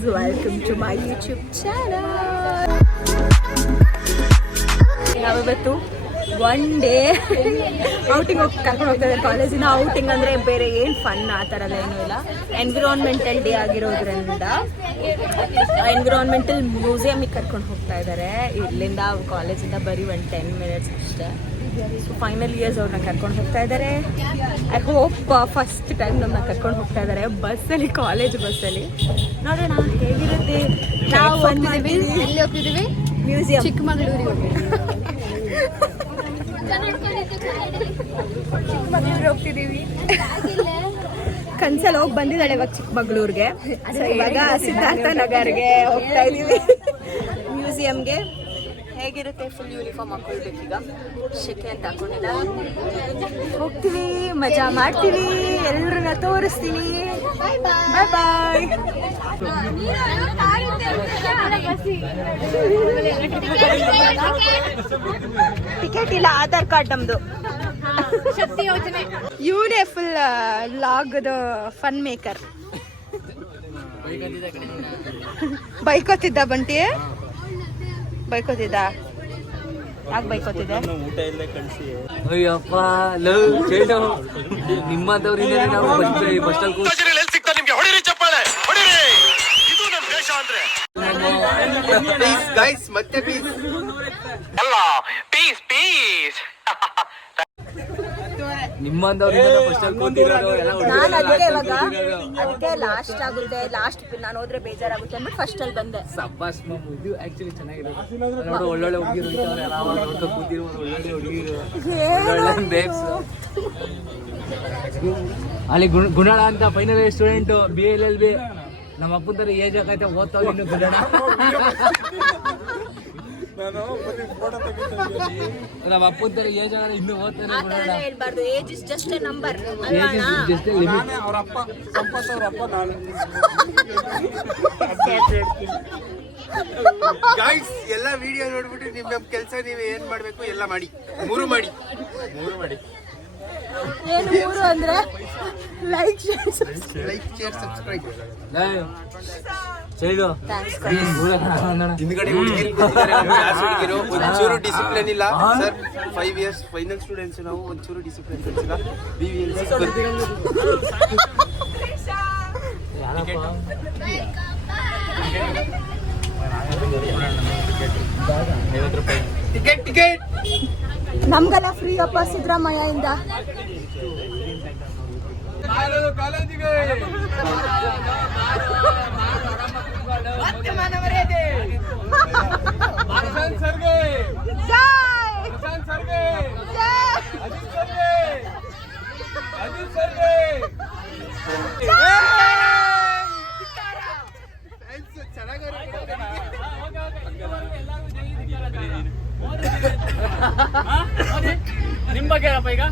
guys, welcome to my YouTube channel. ನಾವಿವತ್ತು one day outing ಕರ್ಕೊಂಡು ಹೋಗ್ತಾ ಇದ್ದಾರೆ. ಕಾಲೇಜಿನ ಔಟಿಂಗ್ ಅಂದರೆ ಬೇರೆ ಏನು ಫನ್ ಆ ಥರ ಎಲ್ಲ ಏನೂ ಇಲ್ಲ. ಎನ್ವಿರಾನ್ಮೆಂಟಲ್ ಡೇ ಆಗಿರೋದ್ರಿಂದ ಎನ್ವಿರಾನ್ಮೆಂಟಲ್ ಮ್ಯೂಸಿಯಮಿಗೆ ಕರ್ಕೊಂಡು ಹೋಗ್ತಾ ಇದ್ದಾರೆ. ಇಲ್ಲಿಂದ ಕಾಲೇಜಿಂದ ಬರೀ 10 minutes ಅಷ್ಟೇ. ಸೊ ಫೈನಲ್ ಇಯರ್ಸ್ ಅವ್ರನ್ನ ಕರ್ಕೊಂಡು ಹೋಗ್ತಾ ಇದ್ದಾರೆ. ಐ ಹೋಪ್ ಫಸ್ಟ್ ಟೈಮ್ ನಮ್ಮನ್ನ ಕರ್ಕೊಂಡು ಹೋಗ್ತಾ ಇದ್ದಾರೆ ಬಸ್ಸಲ್ಲಿ, ಕಾಲೇಜ್ ಬಸ್ಸಲ್ಲಿ. ನೋಡೋಣ ಹೇಗಿರುತ್ತೆ. ನಾವು ಬಂದಿದ್ದೀವಿ, ಎಲ್ಲಿ ಹೋಗ್ತಿದ್ದೀವಿ? ಮ್ಯೂಸಿಯಂ, ಚಿಕ್ಕಮಗಳೂರಿಗೆ ಹೋಗ್ತಿದ್ದೀವಿ. ಕನ್ಸಲ್ಲಿ ಹೋಗಿ ಬಂದಿದ್ದಾಳೆ ಇವಾಗ ಚಿಕ್ಕಮಗಳೂರಿಗೆ. ಇವಾಗ ಸಿದ್ಧಾರ್ಥ ನಗರ್ಗೆ ಹೋಗ್ತಾ ಇದ್ದೀವಿ, ಮ್ಯೂಸಿಯಂಗೆ. ಹೇಗಿರುತ್ತೆ? ಫುಲ್ ಯೂನಿಫಾರ್ಮ್ ಹಾಕೊಳ್ಬೇಕೀಗ, ಶೆಕೆ ಅಂತ ಹಾಕೊಂಡಿಲ್ಲ. ಹೋಗ್ತೀವಿ, ಮಜಾ ಮಾಡ್ತೀವಿ, ಎಲ್ಲರನ್ನ ತೋರಿಸ್ತೀನಿ. ಬಾಯ್ ಬಾಯ್. ಟಿಕೆಟ್ ಇಲ್ಲ, ಆಧಾರ್ ಕಾರ್ಡ್ ನಮ್ದು. ಶಕ್ತಿ ಯೋಜನೆ. ಇವನೇ ಫುಲ್ ಲಾಗ್ದು ಫನ್ ಮೇಕರ್. ಬೈಕೋತಿದ್ದ ಬಂಟಿ, ಬೈಕೋತಿದ್ದ. ಯಾಕೆ ಬೈಕೋತಿದ್ದೆ? ಅಯ್ಯಪ್ಪ ನಿಮ್ಮದವ್ರಿಂದ ನಾವು ಮತ್ತೆ ಪೀಸ್ ನಾನು ಅದಕ್ಕೆ ಇವಾಗ ಅದಕ್ಕೆ ಲಾಸ್ಟ್ ಆಗುತ್ತೆ, ಲಾಸ್ಟ್ ನಾನು ಹೋದ್ರೆ ಬೇಜಾರಾಗುತ್ತೆ ಅಂದ್ಬಿಟ್ಟು ಫಸ್ಟ್ ಅಲ್ಲಿ ಬಂದೆ. ಸಬ್ಬಾಸ್ ಇದು ಆಕ್ಚುಲಿ ಚೆನ್ನಾಗಿರುತ್ತೆ. ನೋಡು ಒಳ್ಳೊಳ್ಳೆ ಹುಡುಗಿರು ಒಳ್ಳೊಳ್ಳೆ ಹುಡುಗಿರು, ಒಳ್ಳೆ ಬೇಬ್ಸ್. ಅಲ್ಲಿ ಗುಣಾಳ ಅಂತ ಫೈನಲ್ ಇಯರ್ ಸ್ಟೂಡೆಂಟ್, BLLB. ನಮ್ಮ ಅಪ್ಪನ ತರ ಏಜ್ ಆಗೈತೆ, ಓದ್ತಾವ್ ಇನ್ನು ಗುಣಾಳ. ನಮ್ಮ ಅಪ್ಪನ ತರ ಏಜ್ ಆಗ ಇನ್ನು ಓದ್ತಾನೆ ಗುಣಾಳ. ಹೇಳ್ಬಾರ್ದು, age is just A number. Just A limit. ಅವರಪ್ಪ ಸಂಪತ್ ಅವರಪ್ಪ ನಾನು. ಗೈಸ್ ಎಲ್ಲ ವಿಡಿಯೋ ನೋಡ್ಬಿಟ್ಟು ನಿಮ್ಮ ಕೆಲಸ ನೀವು ಏನ್ ಮಾಡ್ಬೇಕು ಎಲ್ಲ ಮಾಡಿ. ಮೂರು ಮಾಡಿ. ಏನು ಮೂರು ಅಂದ್ರೆ ಲೈಕ್ ಶೇರ್ ಸಬ್ಸ್ಕ್ರೈಬ್. ಹಿಂದ್ಗಡೆ ಹುಡುಗಿರು ಒಂಚೂರು ಡಿಸಿಪ್ಲಿನ್ ಇಲ್ಲ ಸರ್. 5 years ಫೈನಲ್ ಸ್ಟೂಡೆಂಟ್ಸ್ ನಾವು, ಒಂಚೂರು ಡಿಸಿಪ್ಲಿನ್ ಕಲಿಸಿಲ್ಲ. ಟಿಕೆಟ್ ನಮ್ಗೆಲ್ಲ ಫ್ರೀ ಅಪ್ಪ ಸಿದ್ದರಾಮಯ್ಯ ಇಂದ. ಕಾಲೇಜಿಗೆ ನಿಮ್ ಬಗ್ಗೆ ಹೇಳಪ್ಪ. ಈಗ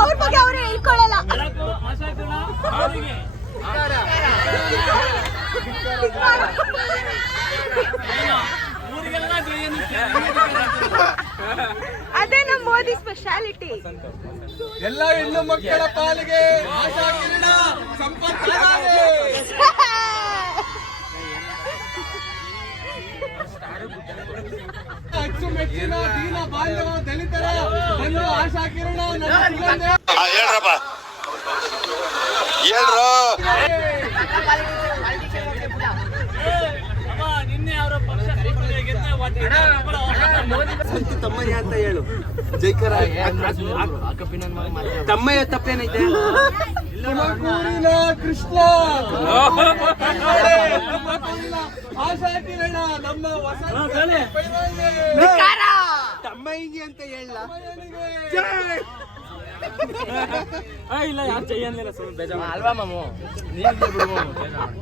ಅವ್ರ ಬಗ್ಗೆ ಅವರೇ ಹೇಳ್ಕೊಳ್ಳಲ್ಲ. ಅದೇ ನಮ್ಮ ಮೋದಿ ಸ್ಪೆಷಾಲಿಟಿ. ಎಲ್ಲ ಹೆಣ್ಣು ಮಕ್ಕಳ ಪಾಲಿಗೆ ಆಶಾ ಕಿರಣ ಸಂಪತ್. ಅಚ್ಚುಮೆಚ್ಚಿನ ದೀನ ಬಾಂಧವ ದಲಿತರ ಒಂದು ಆಶಾ ಕಿರಣ. ಹೇಳ್ರಪ್ಪ, ಹೇಳ್ರು. ಸಂತು ತಮ್ಮಯ್ಯ ಅಂತ ಹೇಳು. ಜೈಕರ ತಮ್ಮಯ್ಯ ತಪ್ಪೇನೈತೆ? ತುಮಕೂರಿನ ಕೃಷ್ಣ ಆಶಾ ಕಿರಣ ನಮ್ಮ ತಮ್ಮಯ್ಯಗೆ ಅಂತ ಹೇಳ. ಇಲ್ಲ ಯಾರು ಜೈ ಅನ್ಲಿಲ್ಲ, ಸುಮ್ಮನೆ ಬೇಜಾರ ಅಲ್ವಾ ಮಾಮು.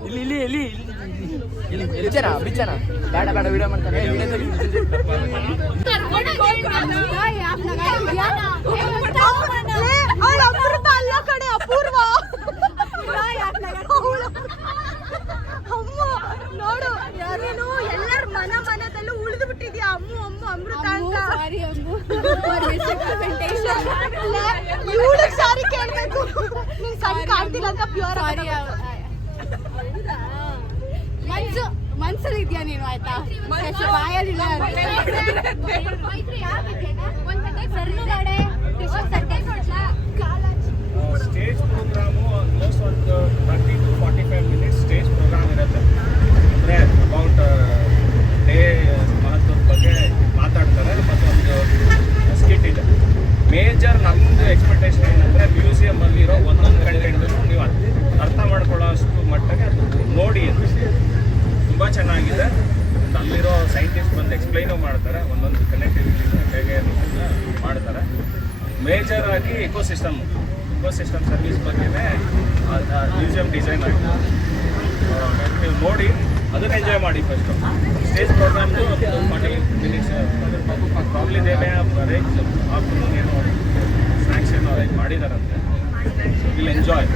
ಇಲ್ಲಿ ಇಲ್ಲಿ ಇಲ್ಲಿ ಬಿಚ್ಚನ ಬೇಡ ವಿಡಿಯೋ ಮಾಡ್ತಾರೆ. ಅಮೃತ ಅಲ್ಲ ಕಡೆ, ಅಪೂರ್ವ. ಅಮ್ಮ ನೋಡು, ಯಾರೇನು ಎಲ್ಲರ ಮನದಲ್ಲೂ ಉಳಿದು ಬಿಟ್ಟಿದ್ಯಾ ಅಮ್ಮು ಅಮೃತ ಅಂತ. ಇವಳಿಗೆ ಸಾರಿ ಕೇಳ್ಬೇಕು, ನೀನ್ ಸಣ್ಣ ಕಾಣ್ತಿಲ್ಲ ಅಂತ ಪ್ಯೂರ್. ನೀನು ಆಯ್ತಾ ಬಾಯಲ್ಲಿಲ್ಲ ಸ್ಟೇಜ್ ಪ್ರೋಗ್ರಾಮು ಆಲ್ಮೋಸ್ಟ್ ಒಂದು 30 to 45 ಮಿನಿಟ್ಸ್ ಸ್ಟೇಜ್ ಪ್ರೋಗ್ರಾಮ್ ಇರುತ್ತೆ. ಅಂದರೆ ಅಬೌಟ್ ಡೇ ಮಹತ್ವದ ಬಗ್ಗೆ ಮಾತಾಡ್ತಾರೆ ಮತ್ತು ಒಂದು ಸ್ಕಿಟ್ ಇದೆ. ಮೇಜರ್ ನಮ್ಮದು ಎಕ್ಸ್ಪೆಕ್ಟೇಷನ್ ಏನಂದರೆ ಮ್ಯೂಸಿಯಮಲ್ಲಿರೋ ಒಂದೊಂದು ಕಂಟೆಂಟನ್ನು ನೀವು ಅರ್ಥ ಮಾಡ್ಕೊಳ್ಳೋ ಅಷ್ಟು ಮಟ್ಟಿಗೆ ಅದು ನೋಡಿ ಅಂತ ತುಂಬ ಚೆನ್ನಾಗಿದೆ. ಅಲ್ಲಿರೋ ಸೈಂಟಿಸ್ಟ್ ಬಂದು ಎಕ್ಸ್ಪ್ಲೈನು ಮಾಡ್ತಾರೆ, ಒಂದೊಂದು ಕನೆಕ್ಟಿವಿಟಿ ಹೇಗೆ ಮಾಡ್ತಾರೆ. ಮೇಜರ್ ಆಗಿ ಇಕೋಸಿಸ್ಟಮ್ ಸರ್ವಿಸ್ ಬಗ್ಗೆನೇ ಮ್ಯೂಸಿಯಂ ಡಿಸೈನ್ ಆಗಿದೆ. ನೀವು ನೋಡಿ ಅದನ್ನ ಎಂಜಾಯ್ ಮಾಡಿ. ಫಸ್ಟು ಸ್ಟೇಜ್ ಪ್ರೋಗ್ರಾಮ್ದು 40 ಮಿನಿಟ್ಸ್ ಪ್ರಾಬ್ಲಿ ದೇವೆ ಅರೇಂಜ್ ಆಫ್ಟರ್ನೂನ್ ಏನು ಸ್ನ್ಯಾಕ್ಸ್ ಏನೋ ಅರೇಂಜ್ ಮಾಡಿದಾರಂತೆ. Will enjoy.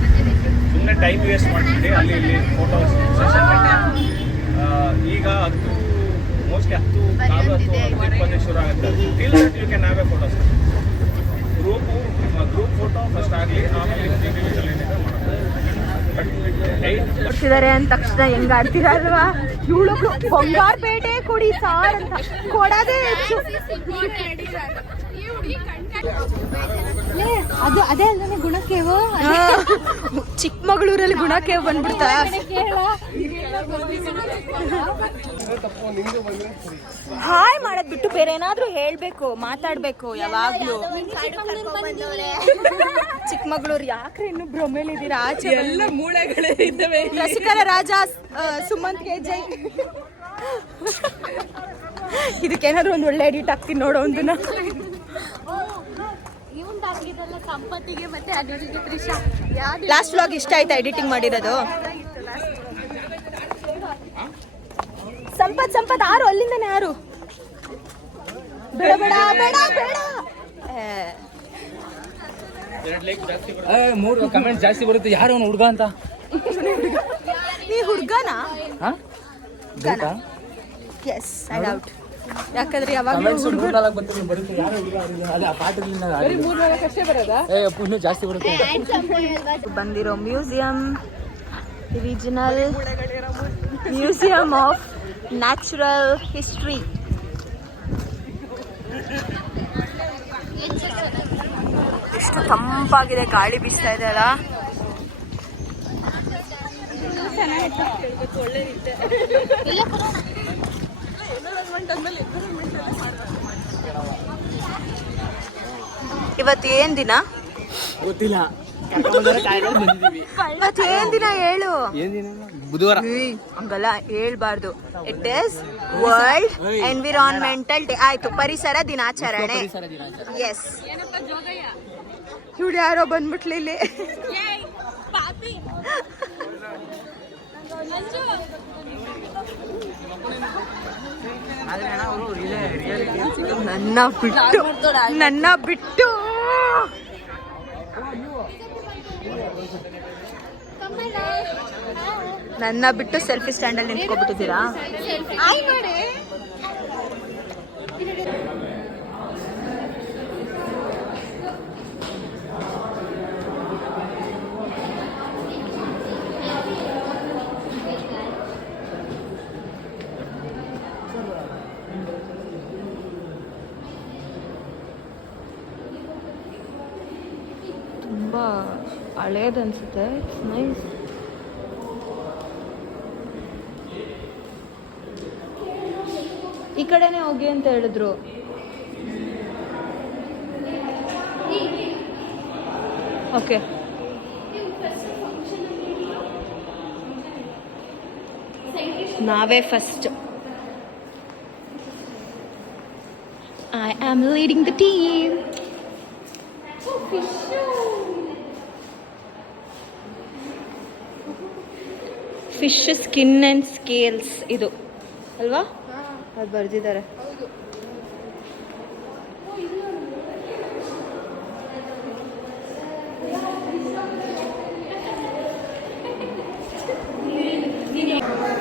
ಸುಮ್ಮನೆ ಟೈಮ್ ವೇಸ್ಟ್ ಮಾಡ್ತೀವಿ ಅಲ್ಲಿ ಇಲ್ಲಿ ಫೋಟೋ ಸೆಷನ್. ಈಗ 10 ಶುರು ಆಗುತ್ತೆ. Till that you can have a photo session. Group photo first ಆಗಲಿ, ಆಮೇಲೆ ಕೊಡ್ತಿದ್ದಾರೆ ಅಂದ ತಕ್ಷಣ ಹೆಂಗ ಆಡ್ತೀರಾ ಅಲ್ವಾ? ಇವಳು ಬಂಗಾರಪೇಟೆ ಕೊಡಿ ಸಾರ್ ಅಂತ ಕೊಡೋದೇ ಹೆಚ್ಚು. ಅದು ಅದೇ ಅಲ್ಲೇ ಗುಣಕೇವು ಚಿಕ್ಕಮಗಳೂರಲ್ಲಿ ಗುಣಕೇವ್ ಬಂದ್ಬಿಡ್ತಾ. ಹಾಯ್ ಮಾಡೋದ್ ಬಿಟ್ಟು ಬೇರೆ ಏನಾದ್ರೂ ಹೇಳ್ಬೇಕು, ಮಾತಾಡ್ಬೇಕು ಯಾವಾಗ್ಲೂ. ಚಿಕ್ಕಮಗಳೂರು ಯಾಕ್ರೆ ಇನ್ನು ಭ್ರಮೇಲಿದ್ದೀರಾ? ಆಚೆ ಎಲ್ಲ ಮೂಳೆಗಳೇ ಇದ್ದಾವೆ. ರಸಿಕರ ರಾಜ ಸುಮಂತ್ಗೆ ಜೈ. ಇದಕ್ಕೇನಾದ್ರು ಒಂದು ಒಳ್ಳೆ ಎಡಿಟ್ ಆಗ್ತೀನಿ ನೋಡೋ ಒಂದನ್ನ. ಸಂಪತ್ತಿಗೆ ಮತ್ತೆ ಅಡುಗೆಗೆ ತ್ರಿಷಾ ಲಾಸ್ಟ್ ವ್ಲಾಗ್ ಇಷ್ಟ ಆಯ್ತಾ ಎಡಿಟಿಂಗ್ ಮಾಡಿರೋದು? ಸಂಪತ್ ಯಾರು ಅಲ್ಲಿಂದನೇ ಯಾರು? ಬೇಡ ಬೇಡ ಬೇಡ ಬೇಡ. 3 ಕಮೆಂಟ್ ಜಾಸ್ತಿ ಬರುತ್ತೆ. ಯಾರು ಅವನು ಹುಡುಗ ಅಂತ? ನೀ ಹುಡುಗನಾ? S I doubt. ಯಾಕಂದ್ರೆ ಯಾವಾಗಲೂ ಜಾಸ್ತಿ ಬರುತ್ತೆ. ಬಂದಿರೋ museum regional museum of natural history. ಎಷ್ಟು ತಂಪಾಗಿದೆ, ಗಾಳಿ ಬೀಸ್ತಾ ಇದೆ ಅಲ್ಲ. ಇವತ್ತು ಏನ್ ದಿನ? ಗೊತ್ತಿಲ್ಲ. ಇವತ್ತು ಏನ್ ದಿನ ಹೇಳು? ಬುಧವಾರ. ಹಂಗಲ್ಲ ಹೇಳ್ಬಾರ್ದು. It is world environmental day. ಆಯ್ತು, ಪರಿಸರ ದಿನಾಚರಣೆ. ಎಸ್. ಇವ್ಳು ಯಾರೋ ಬಂದ್ಬಿಟ್ಲಿ ಇಲ್ಲಿ. ನನ್ನ ಬಿಟ್ಟು ಸೆಲ್ಫಿ ಸ್ಟ್ಯಾಂಡ್ ಅಲ್ಲಿ ನಿಂತ್ಕೊಬಿಟ್ಟಿದ್ದೀರಾ? ತುಂಬಾ ಹಳೇದನ್ಸುತ್ತೆ. It's nice. ಈ ಕಡೆನೇ ಹೋಗಿ ಅಂತ ಹೇಳಿದ್ರು. ಓಕೆ, ನಾವೇ first. I am leading the team. Fish skin and scales ಇದು ಅಲ್ವಾ? ಅದು ಬರ್ದಿದ್ದಾರೆ.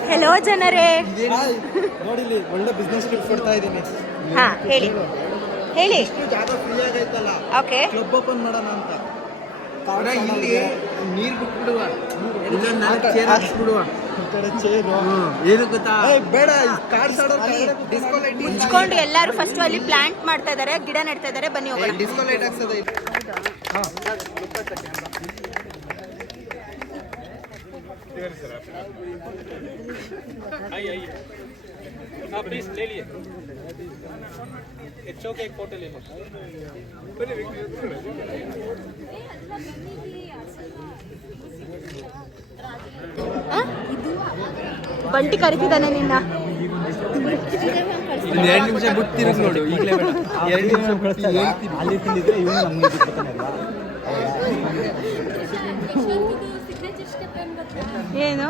ಹೆಲೋ ಜನರೇ, ನೋಡಿ ಒಳ್ಳೆ ಬಿಸ್ನೆಸ್ ಟಿಪ್ ಕೊಡ್ತಾ ಇದ್ದೀನಿ. ಹಾ ಹೇಳಿ ಹೇಳಿ. ಜಾಗ ಫ್ರೀ ಆಗೈತಲ್ಲ, ಓಕೆ, ಕ್ಲಬ್ ಓಪನ್ ಮಾಡೋಣ ಅಂತ. ಇಲ್ಲಿ ನೀರು ಬಿಟ್ಬಿಡುವ, ಇಲ್ಲ 4 ಚೇರ್ ಹಾಕ್ಸ್ಬಿಡುವ. ಈ ಕಡೆ ಚೇರು ಏನು ಗೊತ್ತಾ ಬೇಡ ಕಾರ್ಡ್ಸ್ ಆಡೋರು ಡಿಸ್ಕೋ ಲೈಟ್ ಮುಚ್ಕೊಂಡು ಎಲ್ಲರೂ ಫಸ್ಟ್ ಅಲ್ಲಿ ಪ್ಲಾಂಟ್ ಮಾಡ್ತಾ ಇದಾರೆ, ಗಿಡ ನೆಡ್ತಾ ಇದಾರೆ. ಬನ್ನಿ ಹೋಗೋಣ. ಡಿಸ್ಕೋ ಲೈಟ್ ಹಾಕ್ಸೋದು प्लीज ले लिए एचओ के एक फोटो ले लो ಬಂಟಿ ಕರಿತಿದ್ದಾನೆ ನಿನ್ನ. ಇನ್ನು 2 ನಿಮಿಷ ಬಿಟ್ಟು ತಿರುಗಿ ನೋಡು. ಈಗಲೇ ಬೇಡ, 2 ನಿಮಿಷ ಬಿಡ್ತಾರೆ. ಅಲ್ಲಿ ತಿಂದಿದ್ರೆ ಇವನು ನಮ್ಗೆ ಏನು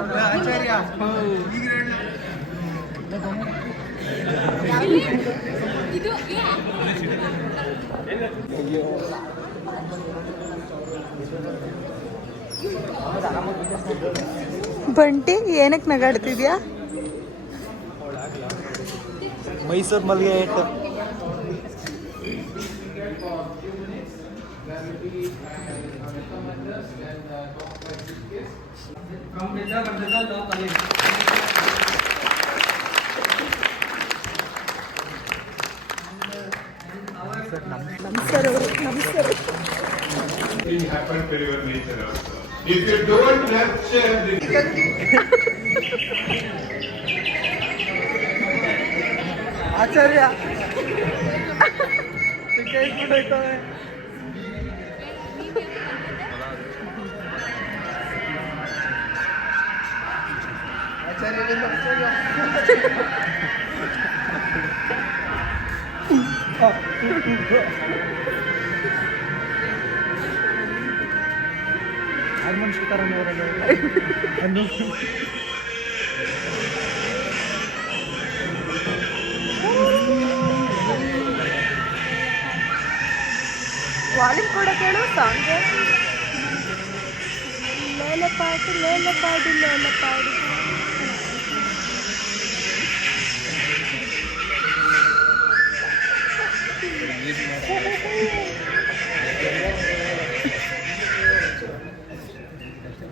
ಬಂಟಿ ಏನಕ್ಕೆ ನಗಾಡ್ತಿದ್ಯಾ? ಮೈಸೂರು ಮಲ್ಲಿಗೆ ಇಟ್ಟು Things happen to your nature also. If you don't nurture the ಆಚಾರ್ಯ ಟಿಕೆಟ್ ಬಿಟ್ಟೋಯ್ತವೆ. ಹಾರ್ಮೋನ್ ಶಿಕಾರಣ್ಣ ವಾಲ್ಯೂಮ್ ಕೂಡ ಕೇಳು ಸಾಂಗ್. ಲೇಲಪಾಡು ಲೇಲಪಾಡು ಲೇಲಪಾಡು.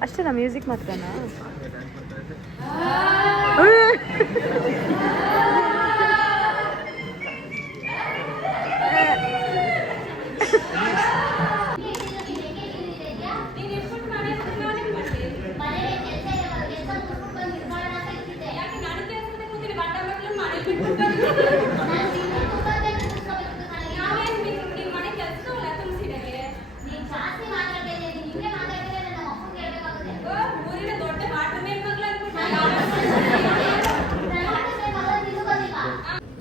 ಅಷ್ಟೇನಾ ಮ್ಯೂಸಿಕ್ ಮಾತ್ರನಾ?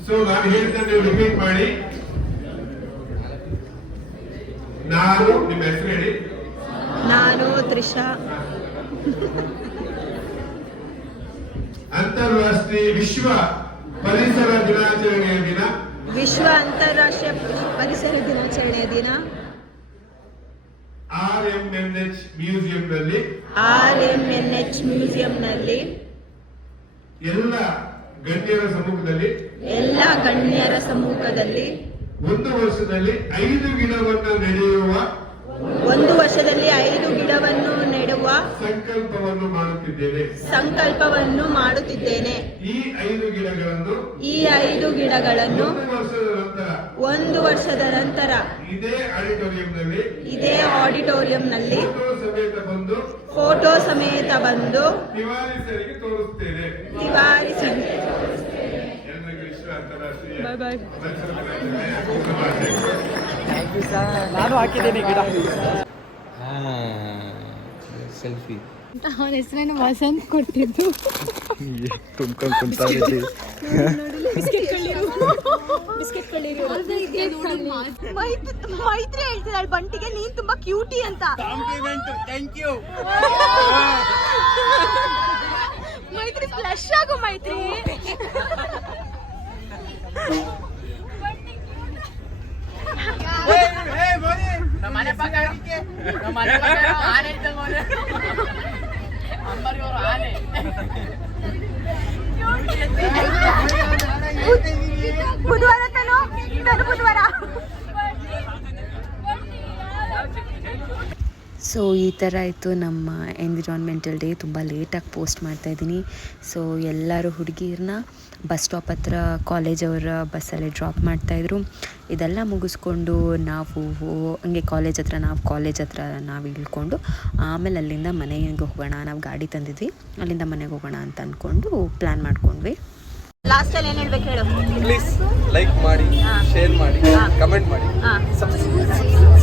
ಸೊ ನಾನು ಹೇಳಿದ್ರೆ ನೀವು ರಿಪೀಟ್ ಮಾಡಿ. ನಾನು ನಿಮ್ಮ ಹೆಸರು ಹೇಳಿ. ನಾನು ತ್ರಿಷಾ. ಅಂತಾರಾಷ್ಟ್ರೀಯ ವಿಶ್ವ ಪರಿಸರ ದಿನಾಚರಣೆಯ ದಿನ, ವಿಶ್ವ ಅಂತಾರಾಷ್ಟ್ರೀಯ ಪರಿಸರ ದಿನಾಚರಣೆಯ ದಿನ RMNH ಮ್ಯೂಸಿಯಂನಲ್ಲಿ RMNH ಮ್ಯೂಸಿಯಂನಲ್ಲಿ ಎಲ್ಲ ಗಣ್ಯರ ಸಮ್ಮುಖದಲ್ಲಿ ಒಂದು ವರ್ಷದಲ್ಲಿ 5 ಗಿಡವನ್ನು ನೆಡುವ ಸಂಕಲ್ಪವನ್ನು ಮಾಡುತ್ತಿದ್ದೇನೆ. ಈ 5 ಗಿಡಗಳನ್ನು ಒಂದು ವರ್ಷದ ನಂತರ ಇದೇ ಆಡಿಟೋರಿಯಂನಲ್ಲಿ ಫೋಟೋ ಸಮೇತ ಬಂದು ತಿವಾರಿ ತೋರಿಸ್ತೇನೆ. ನಾನು ಹಾಕಿದ್ದೇನೆ ಗಿಡ. ಸೆಲ್ಫಿ ಅವನ ಹೆಸರೇನು ವಸಂತ್ ಕೊಟ್ಟಿದ್ದು. ಕುಂತ್ಕೊಂಡು ಕುಂತಾರಿದ್ದಿ ಮೈತ್ರಿ ಹೇಳ್ತಿದ್ದಾಳೆ ಬಂಟಿಗೆ, ನೀನ್ ತುಂಬಾ ಕ್ಯೂಟಿ ಅಂತ. ಮೈತ್ರಿ ಫ್ಲಶ್ ಆಗು ಮೈತ್ರಿ. ಮನೆ ಪಕ್ಕ ಆನೆ ಇದ್ದಂಗೆ ಅಂಬರಿಯವರು ಆನೆ. ಬುಧವಾರ ತಾನು ಬುಧವಾರ. ಸೊ ಈ ಥರ ಇತ್ತು ನಮ್ಮ ಎನ್ವಿರಾನ್ಮೆಂಟಲ್ ಡೇ. ತುಂಬ ಲೇಟಾಗಿ ಪೋಸ್ಟ್ ಮಾಡ್ತಾಯಿದ್ದೀನಿ. ಸೊ ಎಲ್ಲರೂ ಹುಡುಗಿರನ್ನ ಬಸ್ ಸ್ಟಾಪ್ ಹತ್ರ ಕಾಲೇಜವರ ಬಸ್ಸಲ್ಲಿ ಡ್ರಾಪ್ ಮಾಡ್ತಾಯಿದ್ರು. ಇದೆಲ್ಲ ಮುಗಿಸ್ಕೊಂಡು ನಾವು ಹಂಗೆ ಕಾಲೇಜ್ ಹತ್ರ ನಾವು ಇಳ್ಕೊಂಡು ಆಮೇಲೆ ಅಲ್ಲಿಂದ ಮನೆಗೆ ಹೋಗೋಣ. ನಾವು ಗಾಡಿ ತಂದಿದ್ವಿ, ಅಲ್ಲಿಂದ ಮನೆಗೆ ಹೋಗೋಣ ಅಂತ ಅಂದ್ಕೊಂಡು ಪ್ಲ್ಯಾನ್ ಮಾಡ್ಕೊಂಡ್ವಿ. ಲಾಸ್ಟಲ್ಲಿ ಏನು ಹೇಳ್ಬೇಕು ಹೇಳು. ಪ್ಲೀಸ್ ಲೈಕ್ ಮಾಡಿ, ಶೇರ್ ಮಾಡಿ, ಕಮೆಂಟ್ ಮಾಡಿ, ಸಬ್ಸ್ಕ್ರೈಬ್